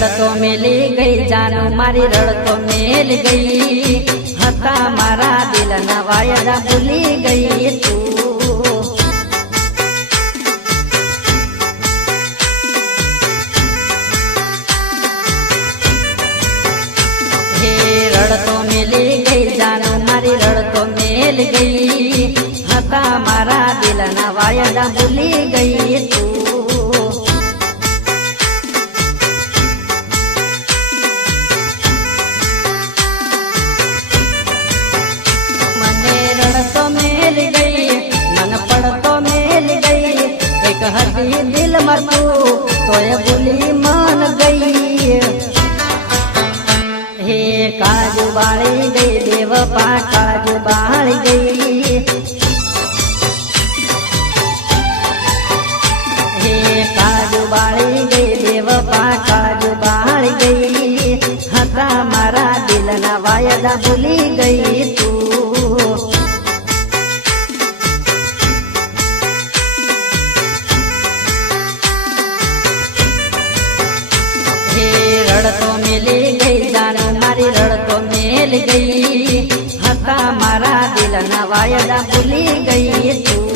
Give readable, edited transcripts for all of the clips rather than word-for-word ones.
રડતો મેલી ગઈ જાનું મારી રડતો મેલ ગઈ હતા મારા દિલના વાયદા ભૂલી ગઈ તું હે રડતો મેલી ગઈ જાનું મારી રડતો મેલ ગઈ હતા મારા દિલના વાયદા ભૂલી ગઈ તું હતી દિલ મતું તોય ભૂલી મન ગઈ હે કાજુ બાળી ગઈ દેવ પા કાજુ બાળી ગઈ હે કાજુ બાળી ગઈ દેવ પા કાજુ બાળી ગઈ હતા મારા દિલના વાયદા ભૂલી ગઈ તું રડતો મેલી ગઈ જાનું મારી રડતો મેલ ગઈ હતા મારા દિલના વાયદા ભૂલી ગઈ તું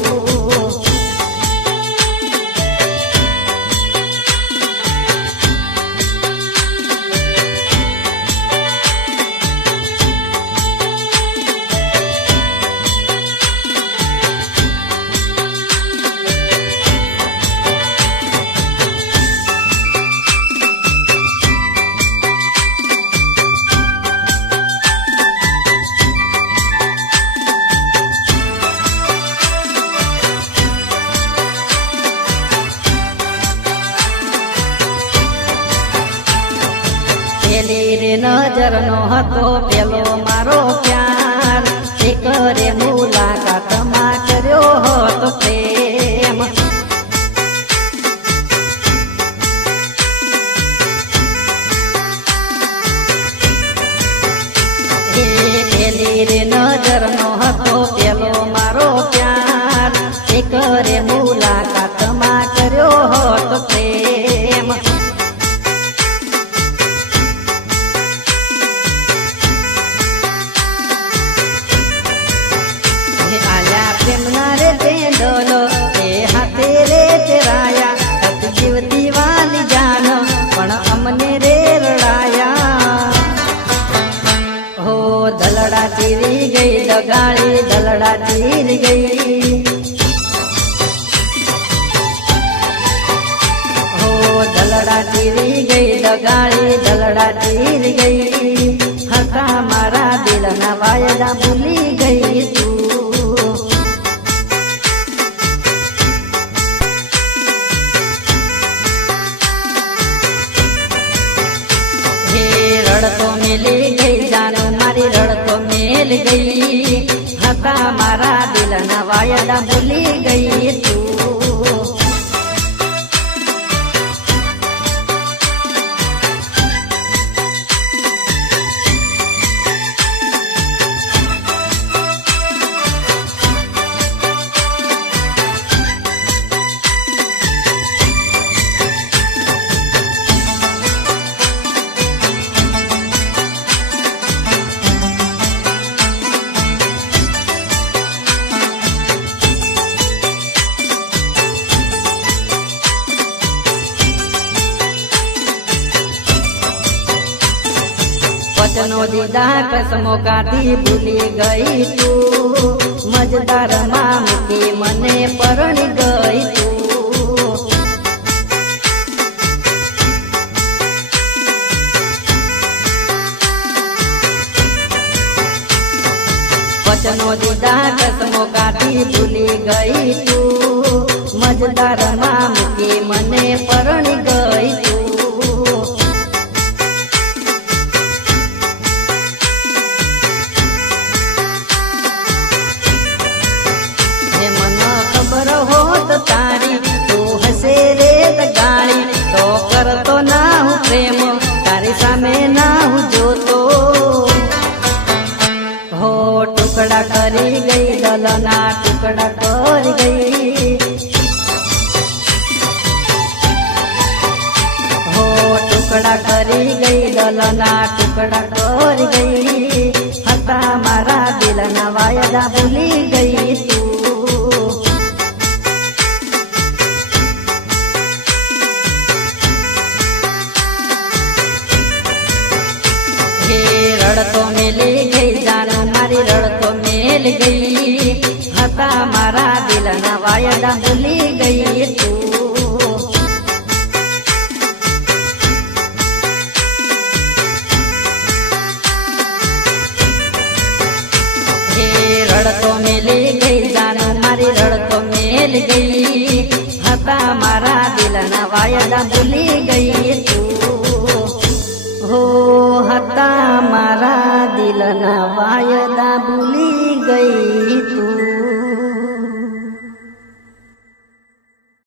રે નજર નો હતો પેલો મારો પ્યાર એક રે મુલાકાત માં કર્યો હતો પ્રેમ પેલી રે નજર નો હતો પેલો મારો પ્યાર એક રે મુલાકાત માં કર્યો હતો પ્રેમ જીવતી વાલી જાન પણ અમને રે રડાયા હો દલડા ચીરી ગઈ દગાળી દલડા ચીરી ગઈ હો દલડા ચીરી ગઈ દગાળી દલડા ચીરી ગઈ હતા મારા દિલના વાયદા ભૂલી ગઈ તું રડતો મેલી ગઈ જાનું મારી રડતો મેલ ગઈ હતા મારા દિલના વાયદા ભૂલી ગઈ તું વચનો દીધા કસમો કાઢી ભૂલી ગઈ તું મજદાર માં મૂકી મને પરણી ગઈ તું વચનો દીધા કસમો કાઢી ભૂલી ગઈ તું મજદાર માં મૂકી મને પરણી ગઈ તું તારી તું હસે રે ગાળી તો કરતો ના હું પ્રેમ તારી સામે ના હું જોતો હો ટુકડા કરી ગઈ દલના ટુકડા કરી ગઈ હો ટુકડા ગઈ દલના ટુકડા તોરી ગઈ હતા મારા દિલના વાયદા ભૂલી ગઈ તું હે રડતો મેલી ગઈ જાનું મારી રડતો મેલ ગઈ હતા મારા દિલના વાયદા ભૂલી ગઈ તું રડતો મેલી ગઈ જાનું મારી રડતો મેલ ગઈ હતા મારા દિલના વાયદા ભૂલી ગઈ તું હો હતા મારા દિલના વાયદા